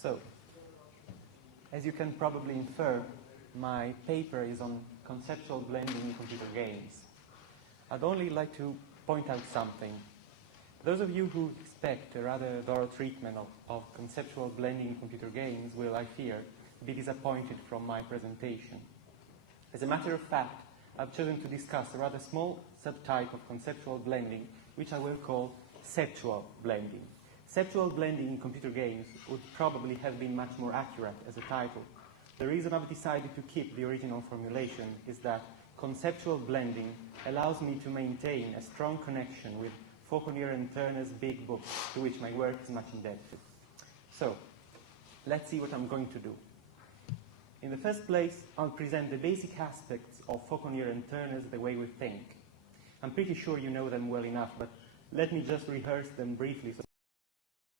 So, as you can probably infer, my paper is on conceptual blending in computer games. I'd only like to point out something. Those of you who expect a rather thorough treatment of conceptual blending in computer games will, I fear, be disappointed from my presentation. As a matter of fact, I've chosen to discuss a rather small subtype of conceptual blending, which I will call septual blending. Septual blending in computer games would probably have been much more accurate as a title. The reason I've decided to keep the original formulation is that conceptual blending allows me to maintain a strong connection with Fauconnier and Turner's big book, to which my work is much indebted. So, let's see what I'm going to do. In the first place, I'll present the basic aspects of Fauconnier and Turner's The Way We Think. I'm pretty sure you know them well enough, but let me just rehearse them briefly so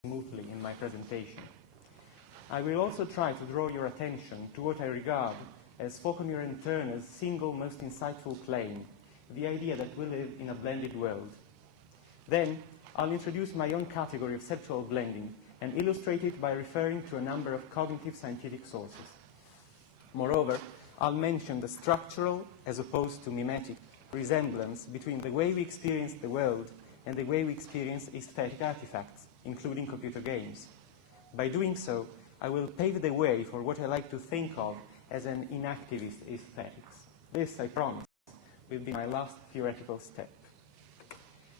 smoothly in my presentation. I will also try to draw your attention to what I regard as Fauconnier and Turner's single most insightful claim, the idea that we live in a blended world. Then, I'll introduce my own category of septual blending and illustrate it by referring to a number of cognitive scientific sources. Moreover, I'll mention the structural, as opposed to mimetic, resemblance between the way we experience the world and the way we experience aesthetic artifacts, including computer games. By doing so, I will pave the way for what I like to think of as an inactivist aesthetics. This, I promise, will be my last theoretical step.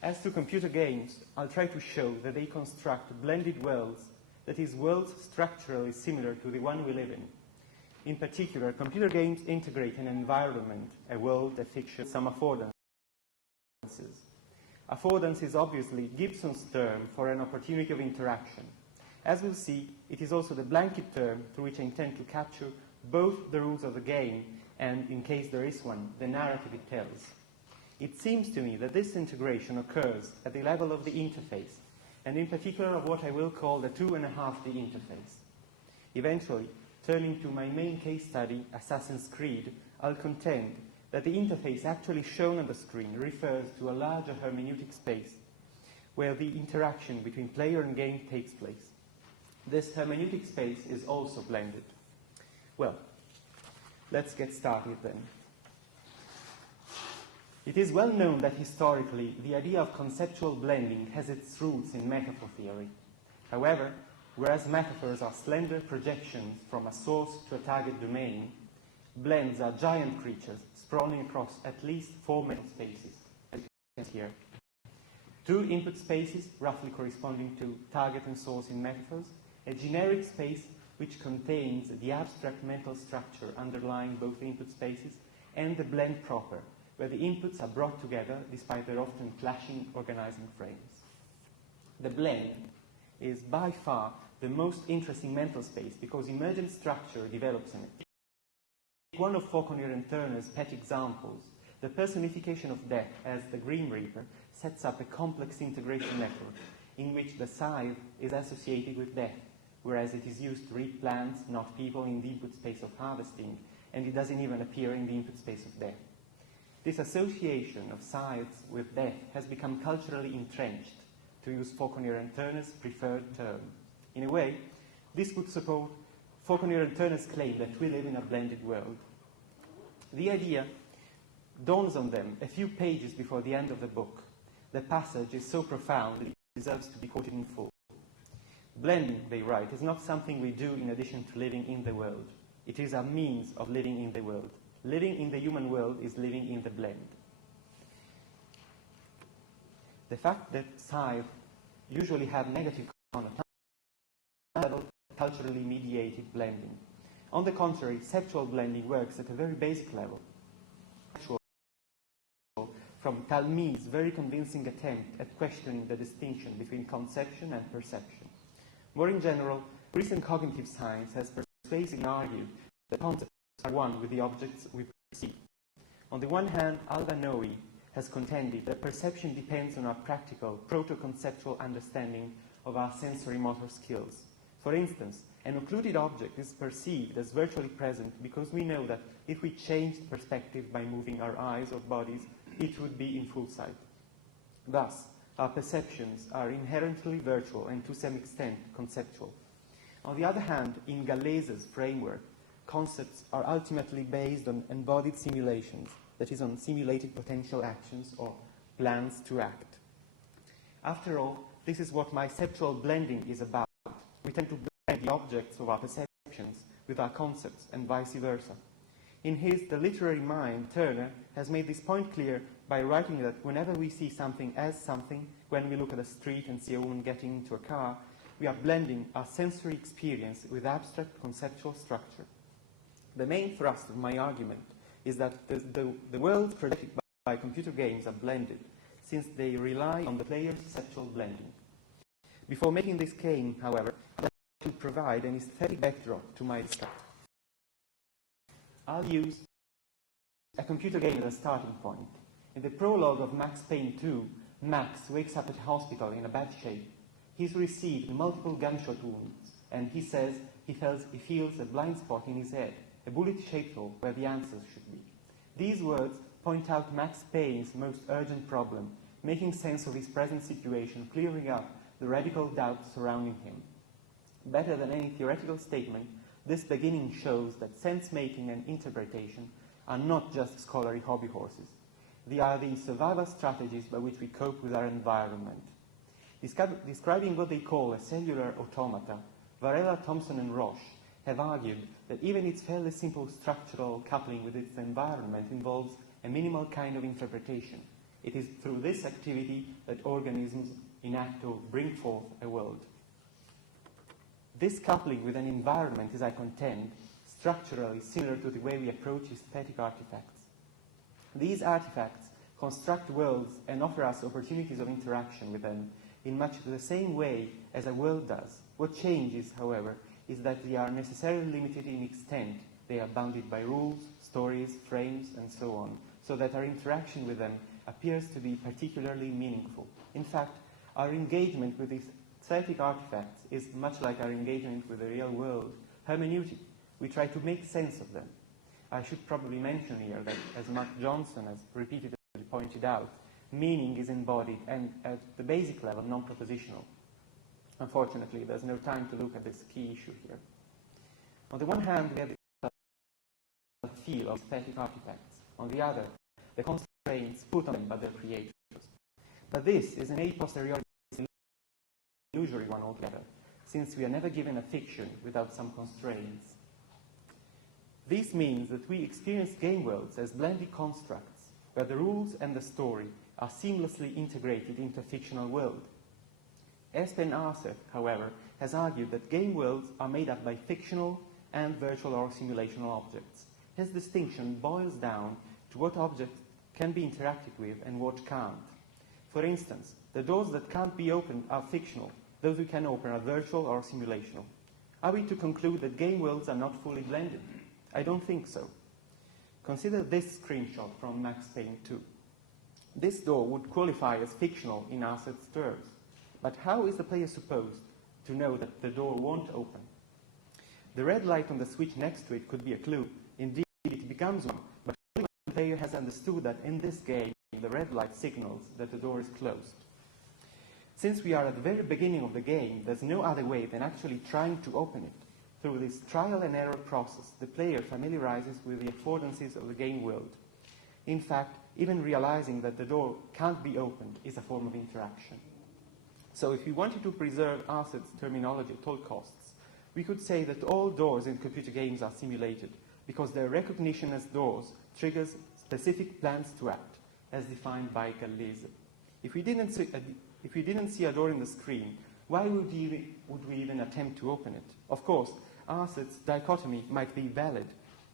As to computer games, I'll try to show that they construct blended worlds, that is, worlds structurally similar to the one we live in. In particular, computer games integrate an environment, a world, a fiction, some affordances. Affordance is obviously Gibson's term for an opportunity of interaction. As we'll see, it is also the blanket term through which I intend to capture both the rules of the game and, in case there is one, the narrative it tells. It seems to me that this integration occurs at the level of the interface, and in particular of what I will call the 2.5D interface. Eventually, turning to my main case study, Assassin's Creed, I'll contend that the interface actually shown on the screen refers to a larger hermeneutic space where the interaction between player and game takes place. This hermeneutic space is also blended. Well, let's get started then. It is well known that historically the idea of conceptual blending has its roots in metaphor theory. However, whereas metaphors are slender projections from a source to a target domain, blends are giant creatures sprawling across at least 4 mental spaces, as you can see here. 2 input spaces, roughly corresponding to target and source in metaphors, a generic space which contains the abstract mental structure underlying both input spaces, and the blend proper, where the inputs are brought together despite their often clashing organizing frames. The blend is by far the most interesting mental space because emergent structure develops in it. One of Fauconnier and Turner's pet examples, the personification of death as the Grim Reaper, sets up a complex integration network in which the scythe is associated with death, whereas it is used to read plants, not people, in the input space of harvesting, and it doesn't even appear in the input space of death. This association of scythes with death has become culturally entrenched, to use Fauconnier and Turner's preferred term. In a way, this would support Fauconnier and Turner's claim that we live in a blended world. The idea dawns on them a few pages before the end of the book. The passage is so profound that it deserves to be quoted in full. Blending, they write, is not something we do in addition to living in the world. It is a means of living in the world. Living in the human world is living in the blend. The fact that scythes usually have negative connotations, culturally mediated blending. On the contrary, septual blending works at a very basic level. From Talmi's very convincing attempt at questioning the distinction between conception and perception. More in general, recent cognitive science has persuasively argued that concepts are one with the objects we perceive. On the one hand, Alva Noe has contended that perception depends on our practical, proto-conceptual understanding of our sensory-motor skills. For instance, an occluded object is perceived as virtually present because we know that if we changed perspective by moving our eyes or bodies, it would be in full sight. Thus, our perceptions are inherently virtual and to some extent conceptual. On the other hand, in Gallese's framework, concepts are ultimately based on embodied simulations, that is, on simulated potential actions or plans to act. After all, this is what conceptual blending is about. We tend to blend the objects of our perceptions with our concepts and vice versa. In his The Literary Mind, Turner has made this point clear by writing that whenever we see something as something, when we look at a street and see a woman getting into a car, we are blending our sensory experience with abstract conceptual structure. The main thrust of my argument is that the worlds projected by computer games are blended, since they rely on the player's perceptual blending. Before making this claim, however, I want to provide an aesthetic backdrop to my discussion. I'll use a computer game as a starting point. In the prologue of Max Payne 2, Max wakes up at a hospital in a bad shape. He's received multiple gunshot wounds, and he says he feels a blind spot in his head, a bullet-shaped hole where the answers should be. These words point out Max Payne's most urgent problem, making sense of his present situation, clearing up the radical doubts surrounding him. Better than any theoretical statement, this beginning shows that sense-making and interpretation are not just scholarly hobby horses. They are the survival strategies by which we cope with our environment. Describing what they call a cellular automata, Varela, Thompson, and Roche have argued that even its fairly simple structural coupling with its environment involves a minimal kind of interpretation. It is through this activity that organisms enact or bring forth a world. This coupling with an environment is, I contend, structurally similar to the way we approach aesthetic artifacts. These artifacts construct worlds and offer us opportunities of interaction with them in much the same way as a world does. What changes, however, is that they are necessarily limited in extent. They are bounded by rules, stories, frames, and so on, so that our interaction with them appears to be particularly meaningful. In fact, our engagement with these aesthetic artifacts is much like our engagement with the real world, hermeneutic. We try to make sense of them. I should probably mention here that, as Mark Johnson has repeatedly pointed out, meaning is embodied and, at the basic level, non-propositional. Unfortunately, there's no time to look at this key issue here. On the one hand, we have the feel of aesthetic artifacts. On the other, the constraints put on them by their creators. But this is an a posteriori illusory one altogether, since we are never given a fiction without some constraints. This means that we experience game worlds as blended constructs, where the rules and the story are seamlessly integrated into a fictional world. Espen Aarseth, however, has argued that game worlds are made up by fictional and virtual or simulational objects. His distinction boils down to what objects can be interacted with and what can't. For instance, the doors that can't be opened are fictional. Those we can open are virtual or simulational. Are we to conclude that game worlds are not fully blended? I don't think so. Consider this screenshot from Max Payne 2. This door would qualify as fictional in Aarseth's terms. But how is the player supposed to know that the door won't open? The red light on the switch next to it could be a clue. Indeed, it becomes one, but only when the player has understood that in this game, the red light signals that the door is closed. Since we are at the very beginning of the game, there's no other way than actually trying to open it. Through this trial and error process, the player familiarizes with the affordances of the game world. In fact, even realizing that the door can't be opened is a form of interaction. So if we wanted to preserve Aarseth's terminology at all costs, we could say that all doors in computer games are simulated, because their recognition as doors triggers specific plans to act, as defined by Gallese. If we didn't see a door in the screen, why would we even attempt to open it? Of course, Aarseth's dichotomy might be valid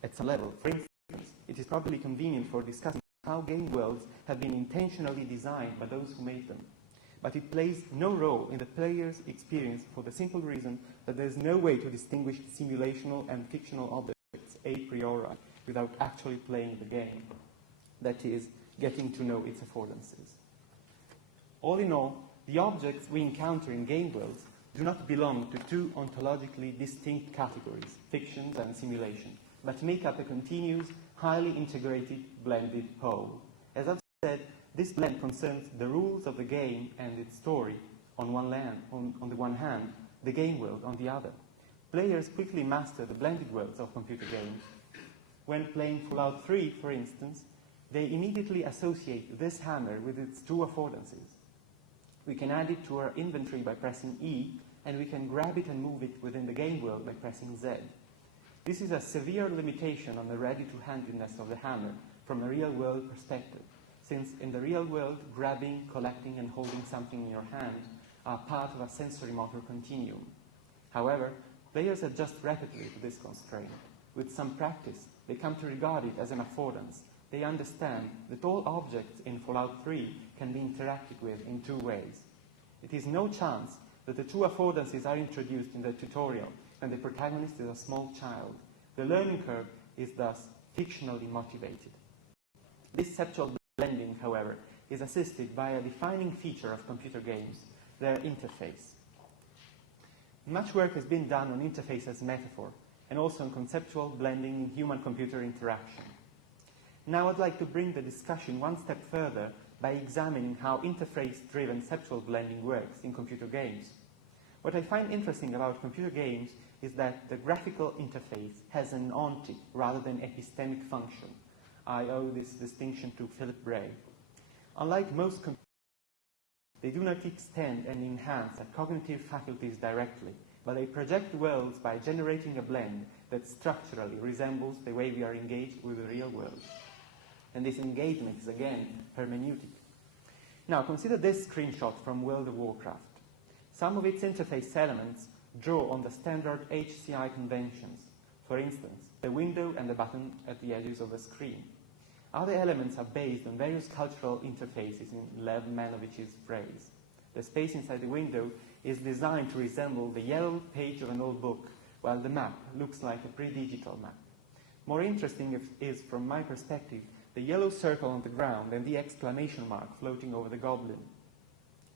at some level. For instance, it is probably convenient for discussing how game worlds have been intentionally designed by those who made them. But it plays no role in the player's experience for the simple reason that there is no way to distinguish simulational and fictional objects a priori without actually playing the game. That is, getting to know its affordances. All in all, the objects we encounter in game worlds do not belong to two ontologically distinct categories, fictions and simulation, but make up a continuous, highly integrated, blended whole. As I've said, this blend concerns the rules of the game and its story on the one hand, the game world on the other. players quickly master the blended worlds of computer games. When playing Fallout 3, for instance, they immediately associate this hammer with its two affordances. We can add it to our inventory by pressing E, and we can grab it and move it within the game world by pressing Z. This is a severe limitation on the ready-to-handedness of the hammer from a real-world perspective, since in the real world, grabbing, collecting, and holding something in your hand are part of a sensory-motor continuum. However, players adjust rapidly to this constraint. With some practice, they come to regard it as an affordance. They understand that all objects in Fallout 3 can be interacted with in two ways. It is no chance that the two affordances are introduced in the tutorial and the protagonist is a small child. The learning curve is thus fictionally motivated. This conceptual blending, however, is assisted by a defining feature of computer games, their interface. Much work has been done on interface as metaphor, and also on conceptual blending in human-computer interaction. Now I'd like to bring the discussion one step further by examining how interface-driven conceptual blending works in computer games. What I find interesting about computer games is that the graphical interface has an ontic rather than epistemic function. I owe this distinction to Philip Bray. Unlike most computers, they do not extend and enhance our cognitive faculties directly, but they project worlds by generating a blend that structurally resembles the way we are engaged with the real world. And this engagement is, again, hermeneutic. Now, consider this screenshot from World of Warcraft. Some of its interface elements draw on the standard HCI conventions. For instance, the window and the button at the edges of the screen. Other elements are based on various cultural interfaces in Lev Manovich's phrase. The space inside the window is designed to resemble the yellow page of an old book, while the map looks like a pre-digital map. More interesting is, from my perspective, the yellow circle on the ground and the exclamation mark floating over the goblin.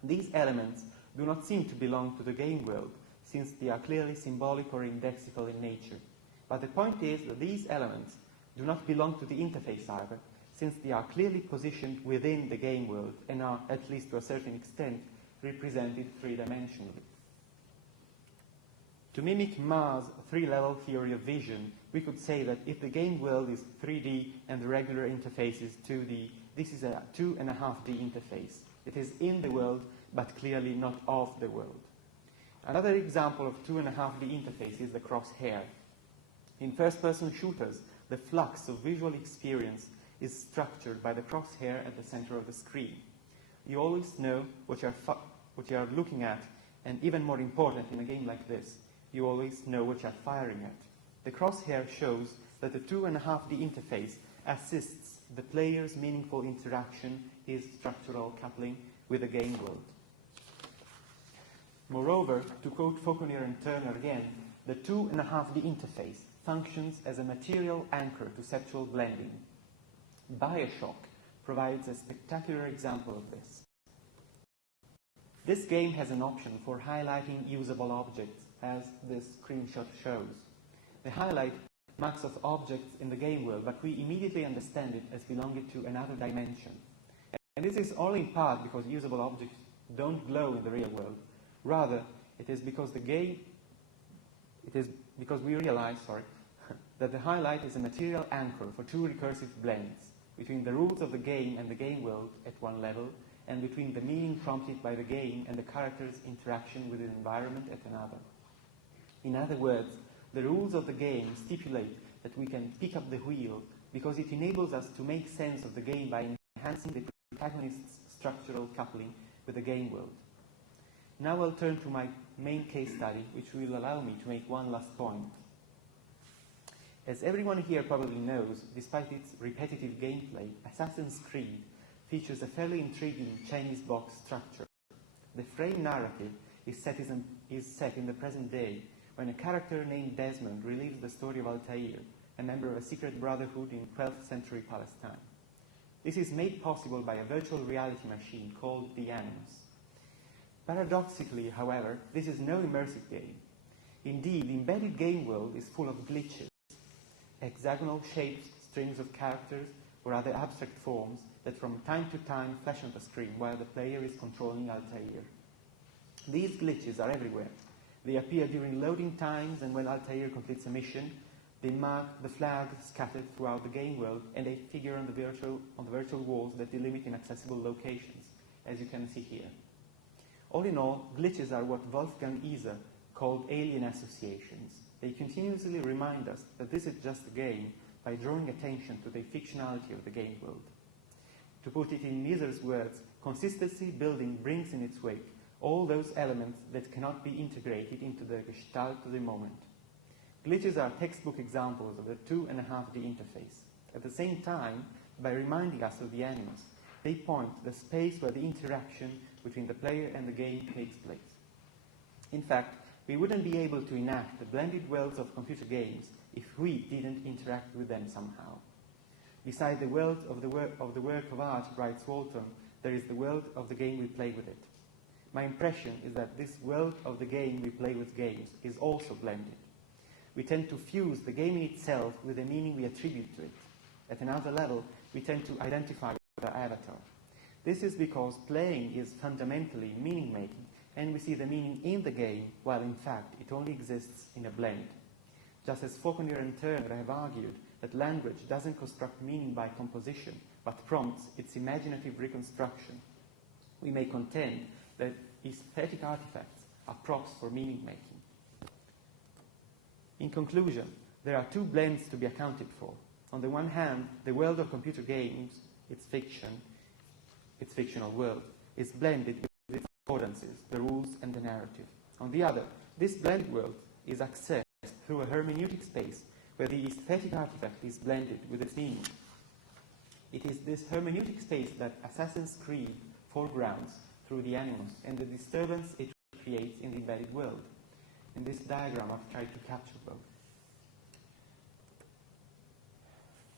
These elements do not seem to belong to the game world, since they are clearly symbolic or indexical in nature. But the point is that these elements do not belong to the interface either, since they are clearly positioned within the game world and are, at least to a certain extent, represented three-dimensionally. To mimic Ma's three-level theory of vision, we could say that if the game world is 3D and the regular interface is 2D, this is a 2.5D interface. It is in the world, but clearly not of the world. Another example of 2.5D interface is the crosshair. In first-person shooters, the flux of visual experience is structured by the crosshair at the center of the screen. You always know what you are looking at, and even more important in a game like this, you always know what you are firing at. The crosshair shows that the 2.5D interface assists the player's meaningful interaction, his structural coupling with the game world. Moreover, to quote Fauconnier and Turner again, the 2.5D interface functions as a material anchor to conceptual blending. Bioshock provides a spectacular example of this. This game has an option for highlighting usable objects, as this screenshot shows. The highlight marks of objects in the game world, but we immediately understand it as belonging to another dimension. And this is all in part because usable objects don't glow in the real world. Rather, it is because we realize, that the highlight is a material anchor for two recursive blends between the rules of the game and the game world at one level, and between the meaning prompted by the game and the character's interaction with the environment at another. In other words, the rules of the game stipulate that we can pick up the wheel because it enables us to make sense of the game by enhancing the protagonist's structural coupling with the game world. Now I'll turn to my main case study, which will allow me to make one last point. As everyone here probably knows, despite its repetitive gameplay, Assassin's Creed features a fairly intriguing Chinese box structure. The frame narrative is set in the present day, when a character named Desmond relives the story of Altair, a member of a secret brotherhood in 12th century Palestine. This is made possible by a virtual reality machine called the Animus. Paradoxically, however, this is no immersive game. Indeed, the embedded game world is full of glitches, hexagonal shapes, strings of characters, or other abstract forms that from time to time flash on the screen while the player is controlling Altair. These glitches are everywhere. They appear during loading times, and when Altair completes a mission, they mark the flags scattered throughout the game world, and they figure on the virtual walls that delimit inaccessible locations, as you can see here. All in all, glitches are what Wolfgang Iser called alien associations. They continuously remind us that this is just a game by drawing attention to the fictionality of the game world. To put it in Iser's words, consistency building brings in its wake all those elements that cannot be integrated into the gestalt of the moment. Glitches are textbook examples of the 2.5D interface. At the same time, by reminding us of the animus, they point to the space where the interaction between the player and the game takes place. In fact, we wouldn't be able to enact the blended worlds of computer games if we didn't interact with them somehow. Beside the world of the work of art, writes Walton, there is the world of the game we play with it. My impression is that this world of the game we play with games is also blended. We tend to fuse the game in itself with the meaning we attribute to it. At another level, we tend to identify with our avatar. This is because playing is fundamentally meaning-making, and we see the meaning in the game, while in fact it only exists in a blend. Just as Fauconnier and Turner have argued that language doesn't construct meaning by composition, but prompts its imaginative reconstruction, we may contend that aesthetic artifacts are props for meaning-making. In conclusion, there are two blends to be accounted for. On the one hand, the world of computer games, its fictional world, is blended with its affordances, the rules and the narrative. On the other, this blended world is accessed through a hermeneutic space where the aesthetic artifact is blended with its meaning. It is this hermeneutic space that Assassin's Creed foregrounds through the animus and the disturbance it creates in the embedded world. In this diagram, I've tried to capture both.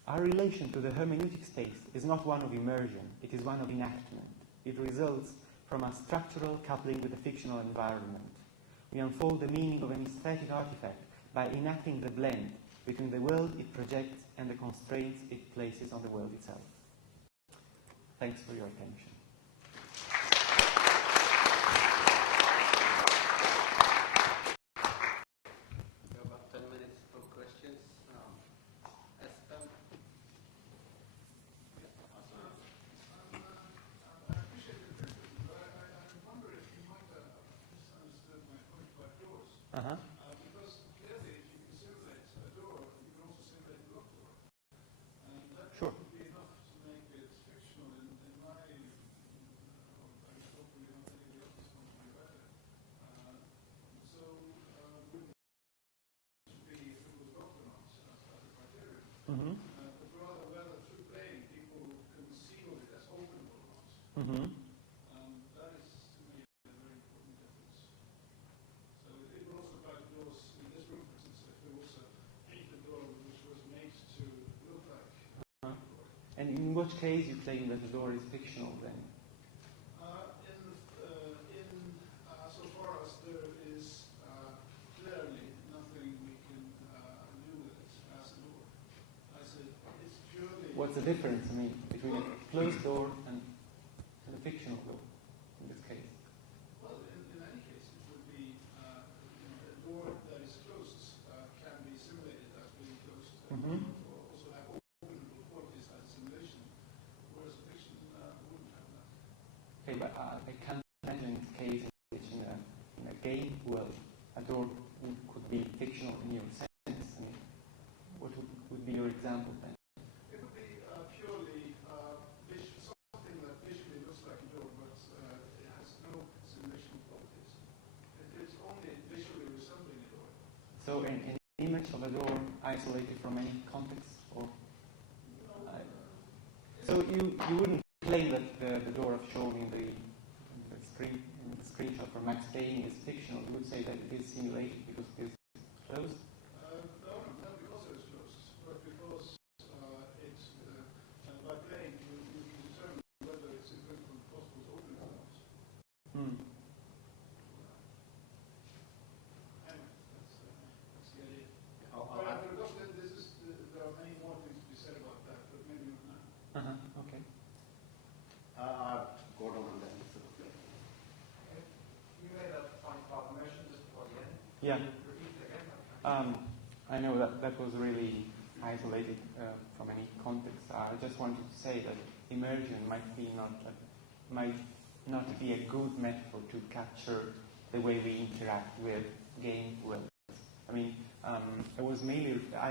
Our relation to the hermeneutic space is not one of immersion, it is one of enactment. It results from a structural coupling with the fictional environment. We unfold the meaning of an aesthetic artifact by enacting the blend between the world it projects and the constraints it places on the world itself. Thanks for your attention. Because clearly, if you can simulate a door, you can also simulate a locked door. And that Sure. would be enough to make it fictional in my hopefully not anybody else's point of view either. So wouldn't it be if it was locked or not as a criterion. But rather whether through playing people can see what it as openable or not. That is to me a very important difference. So it will also apply to doors in this room, for instance. If there was a painted door which was made to look like a door. And in which case you claim that the door is fictional then? So far as there is clearly nothing we can do with it as a door. I said it's purely. What's the difference, between a closed door and a fictional door in this case? Well, in any case, it would be a door that is closed can be simulated as being closed. Or also have openable qualities as simulation, whereas a fiction wouldn't have that. Okay, but I can't imagine a case in which in a game world a door could be fictional in your sense. What would be your example then? It would be purely something that visually looks like a door, but it has no simulation qualities. It's only visually resembling a door. So an image of a door isolated from any context? Or so you wouldn't claim that the door I've shown in the screenshot from Max Payne is fictional. You would say that it is simulated because it is closed? No, not because it's closed, but because it's by playing you can determine whether it's in principle possible to open it or not. Anyway, that's the idea. There are many more things to be said about that, but maybe not now. Okay. Gordon and then. You made a point about immersion just before the end. Yeah. repeat it again? I know that was really isolated from any context. I just wanted to say that immersion might not be a good metaphor to capture the way we interact with game worlds. I mean, I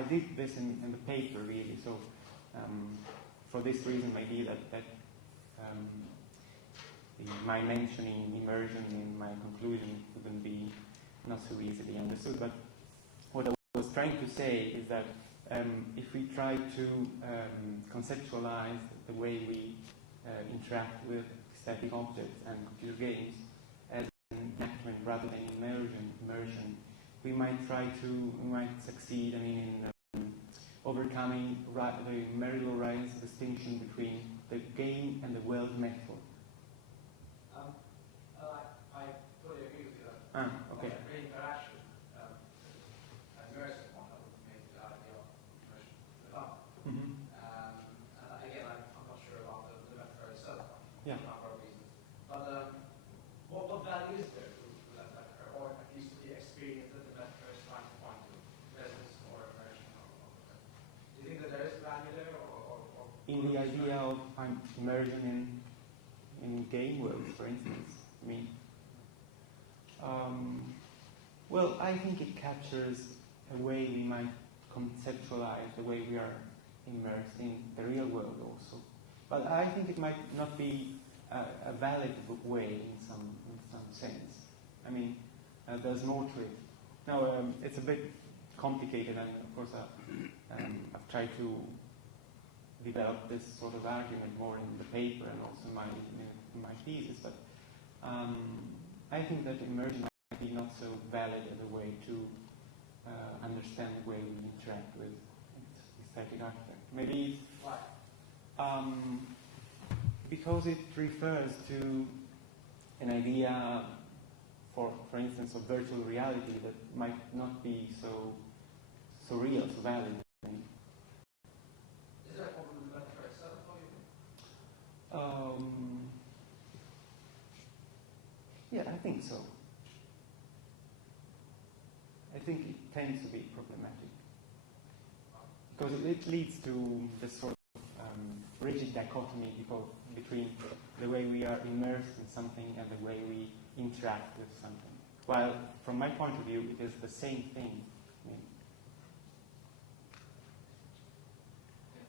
did this in the paper really, so for this reason maybe that my mentioning immersion in my conclusion wouldn't be not so easily understood. But what I was trying to say is that if we try to conceptualize the way we interact with static objects and computer games as enactment rather than immersion, we might succeed. I mean, in overcoming the Merrill-Ryan's distinction between the game and the world metaphor. I fully agree with you. Okay. Reading Caracciolo, immersive one, I would make the idea of immersion without. Mm-hmm. Again, I'm not sure about the metaphor itself, Yeah. for a number of reasons. But what value is there to that metaphor, or at least to the experience that the metaphor is trying to point to, presence or immersion? Do you think that there is value there, or in the idea of immersion in game worlds, for instance? I mean, well, I think it captures a way we might conceptualize the way we are immersed in the real world also. But I think it might not be a valid way in some sense. I mean, there's more to it. Now, it's a bit complicated, and of course I've tried to develop this sort of argument more in the paper and also in my thesis, but I think that immersion might be not so valid as a way to understand the way we interact with static architecture. Maybe because it refers to an idea, for instance, of virtual reality that might not be so real, so valid. is there a problem with the metaphor itself, or you think? Yeah, I think so. I think it tends to be problematic because it leads to this sort of rigid dichotomy between the way we are immersed in something and the way we interact with something. While, from my point of view, it is the same thing. I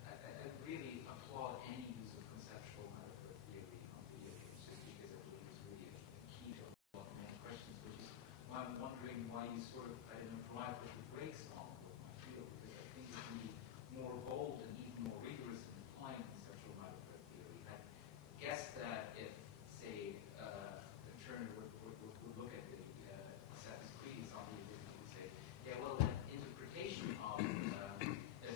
really applaud any use of conceptual metaphor theory on video games, just because I believe it's really a key to a lot of many questions, which is why I'm wondering why you sort of, I don't know, provide the brakes on with my field, because I think it can be more bold and even more rigorous in applying conceptual metaphor theory. I guess that if, say, Turner would look at the Assassin's Creed example, he would say, yeah, well, that interpretation of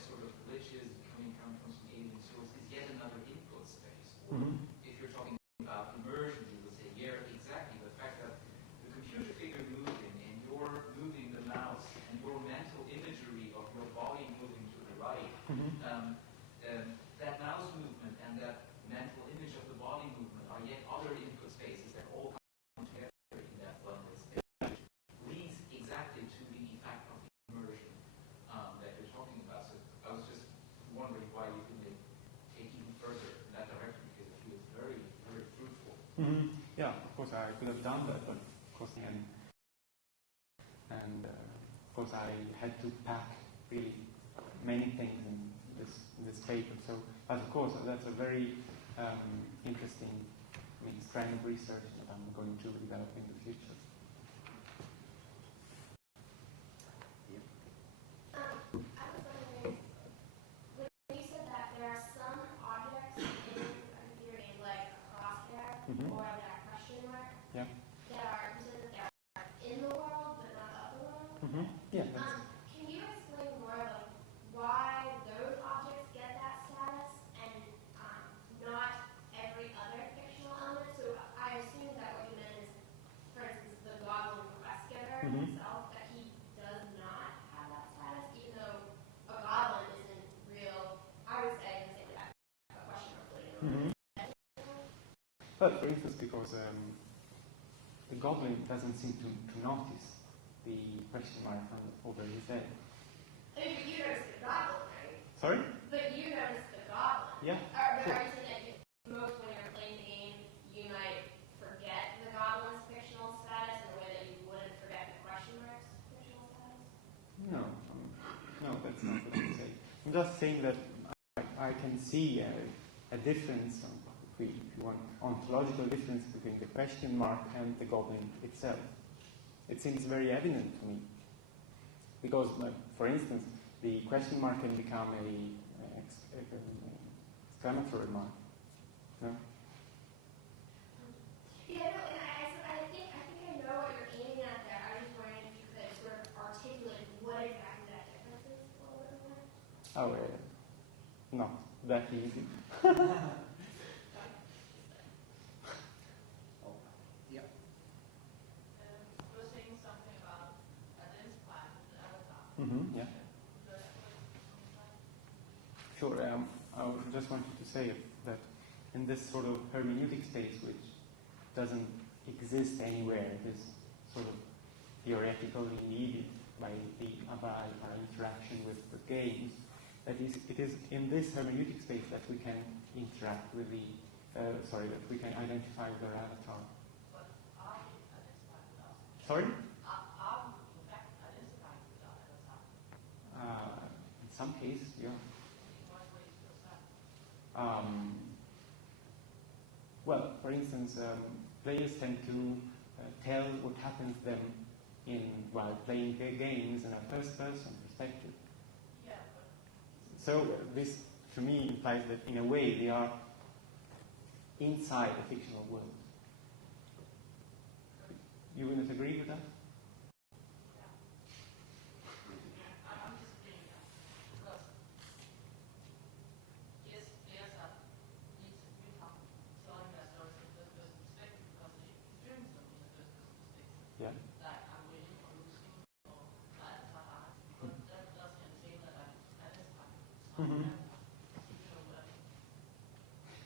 sort of glitches coming from some alien source is yet another input space. Or if you're talking about immersion, you will say, yeah, exactly. The fact that the computer figure moving and you're moving the mouse and your mental imagery of your body moving to the right, that mouse movement and that mental image of the body movement are yet other input spaces that all come together in that blended space, which leads exactly to the effect of immersion that you're talking about. So I was just wondering why you didn't take even further in that direction, because it feels very, very fruitful. Yeah, of course I could have done that, but of course of course I had to pack really many things in this paper. So, but of course that's a very interesting strand of research that I'm going to develop in the future. I was wondering, when you said that there are some objects in a computer game, like a crosshair or that question mark, Yeah. that are considered that are in the world but not of the world. Yeah. Can you explain more about why those objects get that status and not every other fictional element? So I assume that what you meant is, for instance, the goblin quest giver himself, that he does not have that status, even though a goblin isn't real. I would say the same with that question mark. But for instance, because the goblin doesn't seem to notice the question mark over his head. I mean, but you noticed the goblin, right? Sorry? But you noticed the goblin. Yeah. Are Sure. you saying that most when you're playing the game, you might forget the goblin's fictional status in a way that you wouldn't forget the question mark's fictional status? No, no, that's not what I'm saying. I'm just saying that I can see a difference, if you want, ontological difference between the question mark and the goblin itself. It seems very evident to me. Because, for instance, the question mark can become an exclamatory mark. No? Yeah, no, and I think I know what you're aiming at there. I was just wondering if you could sort of articulate what exactly that difference is a little bit more. Oh, not that easy. Yeah. We're saying something about identifying the avatar. Mm-hmm, yeah. Sure. I just wanted to say that in this sort of hermeneutic space, which doesn't exist anywhere, it is sort of theoretically needed by our interaction with the games. That is, it is in this hermeneutic space that we can interact with that we can identify with our avatar. But are we identifying with us? Sorry? Are we in fact identifying with our avatar? In some cases, yeah. In what ways was that? Well, for instance, players tend to tell what happens to them while playing games in a first-person perspective. Yeah, but So this, to me, implies that in a way they are inside the fictional world. You wouldn't agree with that? I'm just saying that because yes, players are need to become telling their stories in first person perspective because they experience them in the first person perspective. Yeah. Like I'm waiting for losing or like but that doesn't entail that I'm identifying. Mhm.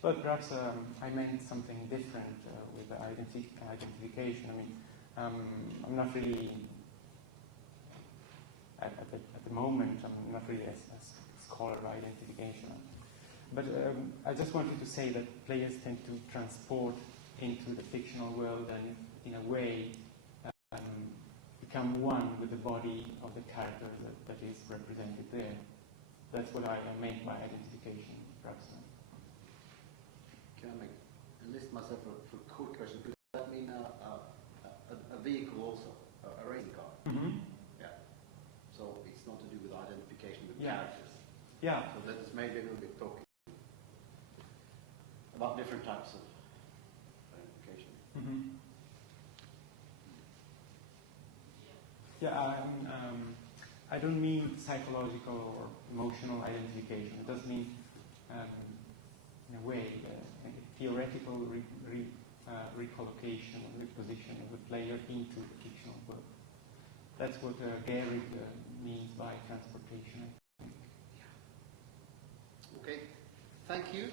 But perhaps I meant something different with the identification. I mean, I'm not really, at the moment, I'm not really a scholar of identification. But I just wanted to say that players tend to transport into the fictional world and, in a way, become one with the body of the character that is represented there. That's what I meant by identification, perhaps. Can I enlist myself for a quick question? Does that mean a vehicle also, a racing car? Mm-hmm. Yeah. So it's not to do with identification with Yeah. characters. Yeah. So that is maybe a little bit talking about different types of identification. Mm-hmm. Yeah, I don't mean psychological or emotional identification. It does mean, in a way, a theoretical recollocation or reposition of the player into the fictional world. That's what Gehrig means by transportation, I think. Okay, thank you.